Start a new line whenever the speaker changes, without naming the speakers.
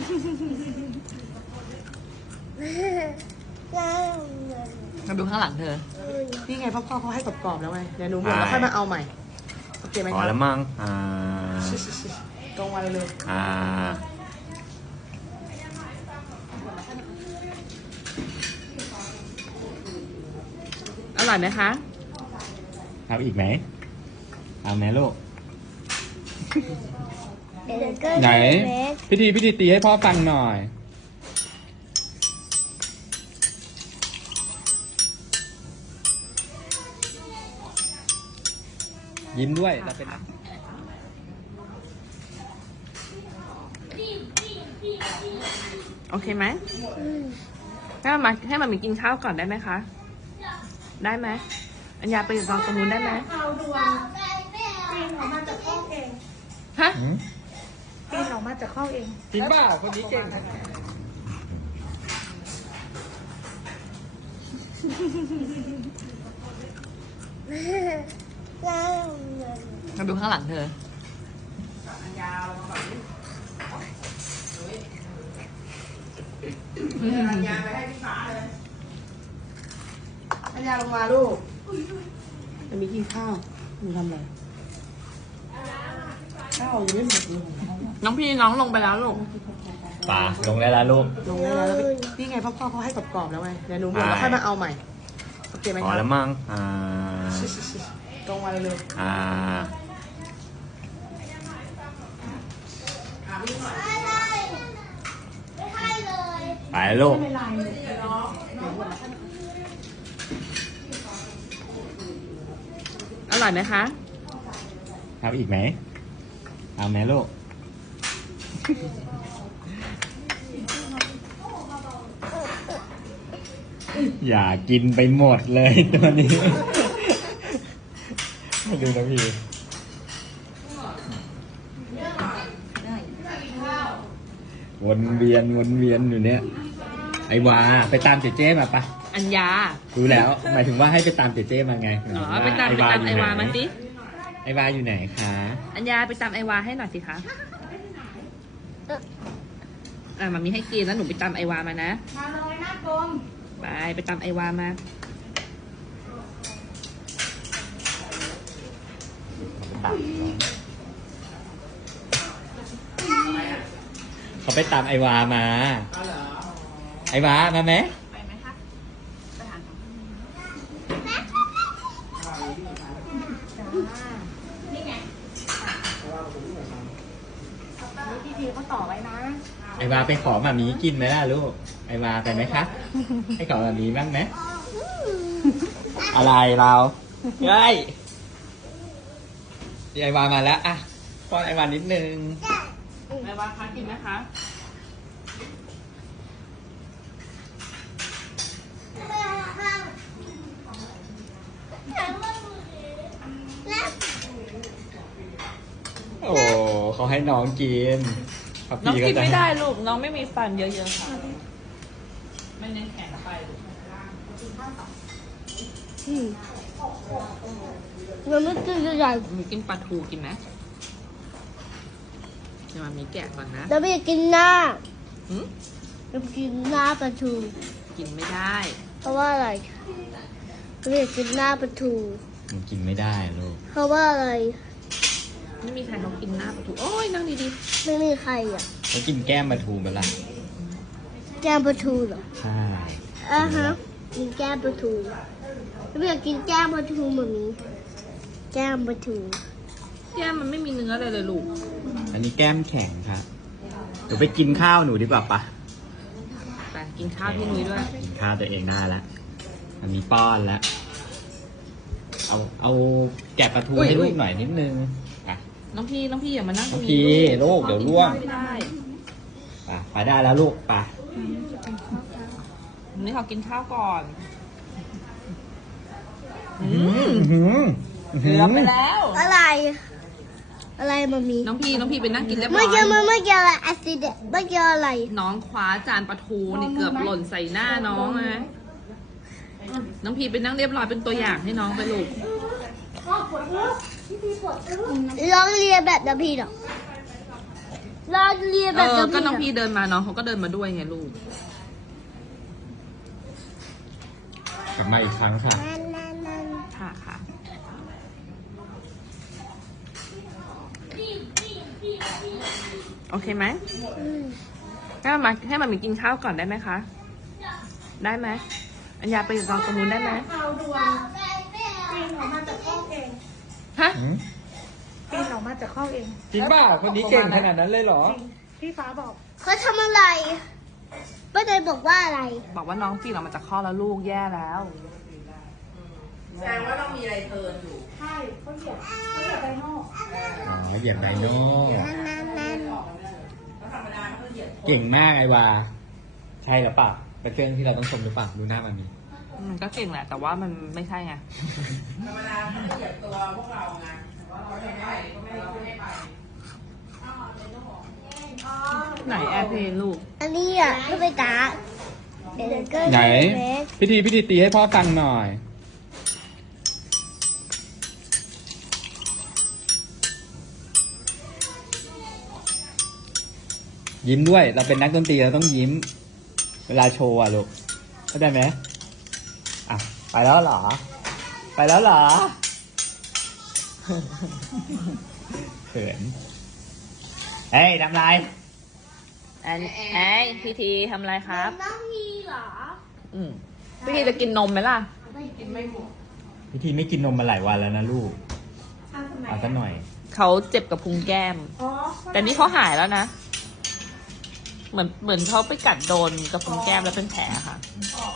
มาดูข้างหลังเธอนี่ไงพ่อเขาให้กรอบๆแล้วไงเดี๋ยวหนูหมดแล้วค่อยมาเอาใหม่โอเคไหมครับ
พอแล้วมั้ง
ตรงวันเลยอร่อยไหมคะ
เอาอีกไหมเอาไหมลูกไหนพิธีตีให้พ่อฟังหน่อยยิ้มด้วยเราเป็น
โอเคไหมให้มันมีกินข้าวก่อนได้ไหมคะได้ไหมอัญญาไปอยู่ตรงนู้นได้ไหม
ข้าวดวงปีนออกมาจากห้องเอง
ฮะ
ปีนออกมาจากห้องเอง
จริงป่ะคนนี้เก่ง
มาดูข้างหลังเธออัญญาไปให้พี่ฟ้าเลยอัญญาลงมาลูกจะมีกินข้าวหนูทำอะไรข้าวยังไม่หมดเลยน้องพี่น้องลงไปแล้วลูก
ป่าลงได้แล้วลูก
ลงได้แล้วนี่ไงพ่อเขาให้กรอบๆแล้วไงเดี๋ยวหนูหมดแล้วค่อยมาเอาใหม่โอเคไหมครับ
พอแล้วมั้ง
ตรงวันเลย
ไปลูก
อร่อยไหมคะ
เอาอีกไหมเอาไหมลูกอย่ากินไปหมดเลยตัวนี้มาดูนะพี่วนเวียนอยู่เนี่ยไอวาไปตามเจเจมาปะ
อัญญา
รู้แล้วหมายถึงว่าให้ไปตามเจเจมาไง
ไปตามไอวามาสิ
ไอวาอยู่ไหนคะ
อัญญาไปตามไอวาให้หน่อยสิคะมามีให้กินแล้วหนูไปตามไอวามานะ
มาเลยหน้ากลม
ไปตามไอวามา
เขาไปตามไอวามาไอวามาไหม
ไปไหมคะไปหานี่ไงพี่เขาต่อไว้นะ
ไอวาไปขอมามีกินไหมล่ะลูกไอวาไปไหมคะให้ขอมามีบ้างไหมอะไรเราเฮ้ยไอวามาแล้วอ่ะป้อนไอวานิดนึง
ไอวาคะกินไหมคะ
โอ้เขาให้น้องกิน
น้องกินไม่ได้ลูกน้องไม่มีฟันเยอะๆค่ะไม่เน้นแข็งไป
มันไม่กินใหญ่
มีกินปลาทูกินไหมเดี๋ยวมีแกะก่อนนะ
แล้วไม่กินหน้าเรากินหน้าปลาทู
กินไม่ได้
เพราะว่าอะไรไม่กินหน้าปลาทู
มันกินไม่ได้ลูก
เพราะว่าอะไร
ไม่มีใครเขากินหน้าปลาทูโอ้ยนั่งดี
ๆไม่มีใครอ่ะ
เขากินแก้มปลาทูไปละ
แก้มปลาทูเหรอ
ใช่
กินแก้มปลาทูไม่อยากกินแก้มปลาทูเหมือนนี้แก้มปลาทู
แก้มมันไม่มีเนื้อเลยลูก
อันนี้แก้มแข็งครับหนูไปกินข้าวหนูดีกว่าปะ
ไปกินข้าวที่นุ้ยด้วย
กินข้าวตัวเองได้แล้วอันนี้ป้อนแล้วเอาแกะปลาทูให้ลูกหน่อยนิดนึง
น้องพี่อย่ามานั่งตรง
นี้ลูกเดี๋ยวร่วงไปได้แล้วลูกไป
นี่เขากินข้าวก่อนเกือบไปแล้ว
อะไรมามี
น้องพี่ไปนั่งกินแล้ว
ไม่เกี่ยวอะไรอาซิดไม่เกี่ยวอะไร
น้องคว้าจานปลาทูนี่เกือบหล่นใส่หน้าน้องนะน้องพี่ไปนั่งเรียบร้อยเป็นตัวอย่างให้น้องไปลูก
ร้องเรียนแบบน้ำพี่หรอรอเรียนแบบ
ก็น้องพี่เดินมาน้องเขาก็เดินมาด้วยไงลูก
กลับมาอีกครั้งค่ะ
นั่น
ค่ะค่ะ โอเคไหมให้มันมีกินข้าวก่อนได้ไหมคะ ได้ไหมอัญญาไปรอตรงนู้นได้ไหม
ข่าวด่วนปีนออกมาจากห้องเอง
ฮะ
ปีนออกมาจากห้องเอง
จริงป่ะคนนี้เก่งขนาดนั้นเลยเหรอ
จริงพี่ฟ้าบอก
เขาทำอะไรป้าเดยบอกว่าอะไร
บอกว่าน้องปีนออกมาจากข้อแล้วลูกแย่แล้ว
ใช่เขาเหยียบไดโน่
อ๋อเหยียบไดโน่
นั่น
เก่งมากไอวา ใช่หรือเปล่าเป็นเครื่องที่เราต้องชมหรือเปล่าดูหน้ามันมี
มันก็เก่งแหละ แต่ว่ามันไม่ใช่ไง
ธรรมดาเขาเหยียบตัวพวกเราไงแต่ว่าเราไม่ไปก็ไม่ได้ไป
ไหนแอร์เพลย์ลูก
อันนี้อ่ะไม่ไปตาเดี๋ยวก็
ไหน
เล็ก
พิธีตีให้พ่อฟังหน่อย ยิ้มด้วย เราเป็นนักดนตรีเราต้องยิ้ม เวลาโชว์อ่ะลูกเข้าใจไหมอ่ะ ไปแล้วเหรอ ไปแล้วเหรอ เขินเฮ้ยทำไร
แอนพีทีทำอะไรครับ
น้องมีเหรอ
พีทีจะกินนมไหมล่ะ
พิธีไม่กินนมมาหลายวันแล้วนะลูก เอาสักหน่อย
เขาเจ็บกับพุงแก้ม
อ๋อ
แต่นี่เขาหายแล้วนะ เหมือนเขาไปกัดโดนกับพุงแก้มแล้วเป็นแผลค่ะ
อ๋อ